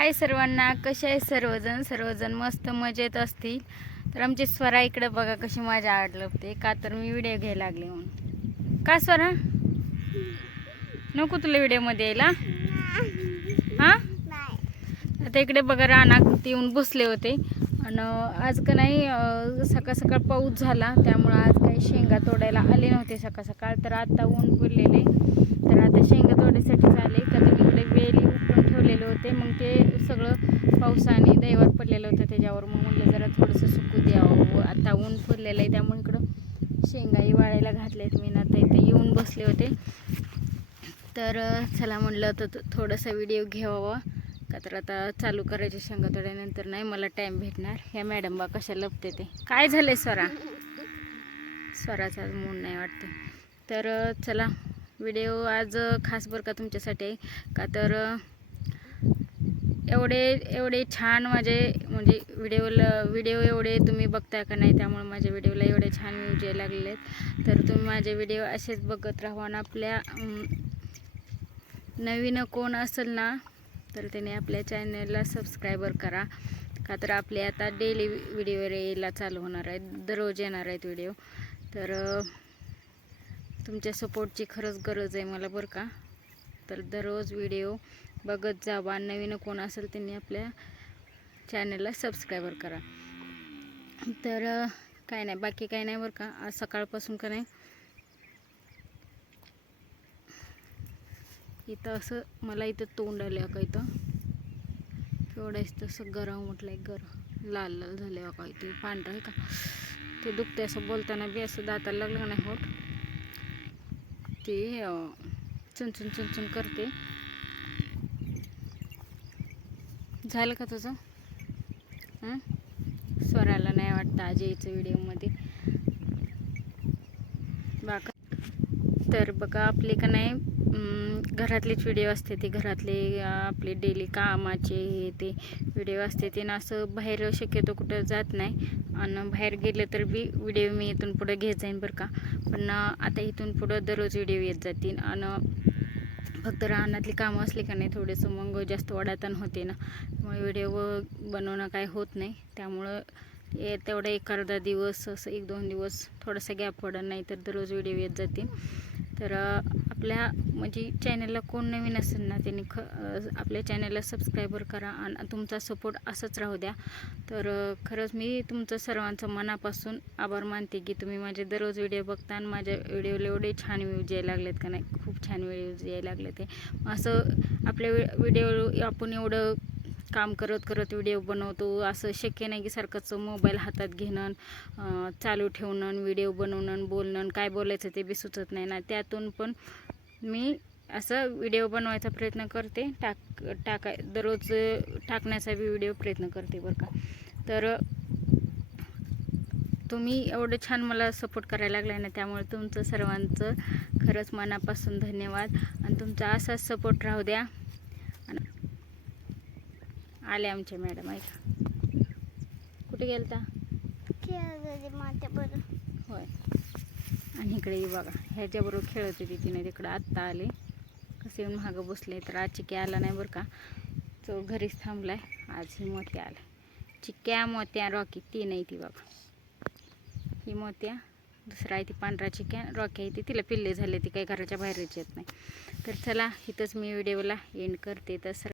हाय सर्वांना कसे आहे सर्वजण? सर्वजण मस्त मजेत असतील. तर आमची स्वरा इकडे बघा कशी माझ्या आडलपते का तर मी व्हिडिओ घ्यायला लागले म्हणून. का स्वरा? नको तुला व्हिडिओमध्ये यायला. हां? आता इकडे बघा रानात येऊन बसले होते. आणि आज का नाही सकाळ सकाळ पाऊस झाला. त्यामुळं आज काही शेंगा तोडायला आले नव्हते सकाळ सकाळ. तर आता ऊन पडलेले तर आता शेंगा तोडायसाठी आले का तर इकडे वेली पडलेले होते. मग ते सगळं पावसाने दैवात पडलेलं होतं त्याच्यावर. मग म्हणलं जरा थोडंसं सुकू द्यावं. आता ऊन पडलेलं आहे त्यामुळे इकडं शेंगाही वाळायला घातल्यात मी. ना आता इथे येऊन बसले होते. तर चला म्हणलं तर थोडासा व्हिडिओ घ्यावा. का तर आता चालू करायचे शेंगा थोड्यानंतर नाही मला टाईम भेटणार. ह्या मॅडम बा कशा लपते ते? काय झालं स्वरा? स्वराचा मूड नाही वाटते तर चला व्हिडिओ आज खास बरं का तुमच्यासाठी आहे. का तर एवढे एवढे छान माझे म्हणजे व्हिडिओला व्हिडिओ एवढे तुम्ही बघताय का नाही त्यामुळे माझ्या व्हिडिओला एवढे छान व्ह्यूज यायला लागले आहेत तर तुम्ही माझे व्हिडिओ असेच बघत राहा आणि आपल्या नवीन कोण असेल ना तर त्याने आपल्या चॅनलला सबस्क्रायबर करा. का तर आपले आता डेली व्हिडिओ यायला चालू होणार आहेत दररोज येणार आहेत व्हिडिओ तर तुमच्या सपोर्टची खरंच गरज आहे मला बरं का. तर दररोज व्हिडिओ बघत जावा नवीन कोण असेल त्यांनी आपल्या चॅनलला सबस्क्रायबर करा. तर काय नाही बाकी काय नाही बरं का. आज सकाळपासून का नाही. इथं असं मला इथं तोंड आलं का इथं. केवढं तसं गरम म्हटलं एक गरम. लाल लाल झाले का इथे. पांढरं आहे का? ते दुखते असं बोलताना बी असं दाताला लागलं नाही होत. ते अं, चुनचुन चुनचुन करते. झालं का तुझं? स्वर स्वराला नाही वाटतं आजीचं व्हिडिओमध्ये. बाका तर बघा आपले का नाही घरातलेच व्हिडिओ असते ते. घरातले आपले डेली कामाचे हे ते व्हिडिओ असते ते. ना असं बाहेर शक्यतो कुठं जात नाही. आणि बाहेर गेलं तर बी व्हिडिओ मी इथून पुढं घेत जाईन बरं का. पण आता इथून पुढं दररोज व्हिडिओ येत जातील. आणि फक्त रानातली कामं असली का नाही थोडंसं मग जास्त वडातण होते ना. मग व्हिडिओ बनवणं काय होत नाही. त्यामुळं ये तेवढा एक अर्धा दिवस असं एक दोन दिवस थोडासा गॅप पडत नाही तर दररोज व्हिडिओ येत जातील. तर आपल्या म्हणजे चॅनलला कोण नवीन असेल ना त्यांनी ख आपल्या चॅनलला सबस्क्रायबर करा आणि तुमचा सपोर्ट असंच राहू द्या. तर खरंच मी तुमचं सर्वांचं मनापासून आभार मानते की तुम्ही माझे दररोज व्हिडिओ बघता आणि माझ्या व्हिडिओला एवढे छान व्ह्यूज यायला लागलेत का नाही? खूप छान व्हिडिओज यायला लागले ते असं आपल्या व्हिडिओ आपण एवढं काम करत करत व्हिडिओ बनवतो. असं शक्य नाही की सारखंच मोबाईल हातात घेणं चालू ठेवणं व्हिडिओ बनवणं बोलणं काय बोलायचं ते बी सुचत नाही. ना त्यातून पण मी असं व्हिडिओ बनवायचा प्रयत्न करते. टाक टाकाय दररोज टाकण्याचा बी व्हिडिओ प्रयत्न करते बरं का. तर तुम्ही एवढं छान मला सपोर्ट करायला लागलाय ना त्यामुळे तुमचं सर्वांचं खरंच मनापासून धन्यवाद. आणि तुमचा असाच सपोर्ट राहू द्या. आले आमचे मॅडम ऐका. कुठे गेलता? होय. आणि इकडे बघा ह्याच्याबरोबर खेळत होती तिने तिकडं आत्ता आले. कसे येऊन मागं बसले तर आज चिक्की आला नाही बरं का. तो घरीच थांबलाय आज ही मोत्या आला चिक्क्या मोत्या रॉकी ती नाही ती बघा. ही मोत्या दुसरा आहे ती पांढरा चिक्या रॉकी आहे ती. तिला पिल्ले झाले ती काही घराच्या बाहेरच येत नाही. तर चला इथंच मी व्हिडिओला एंड करते. तर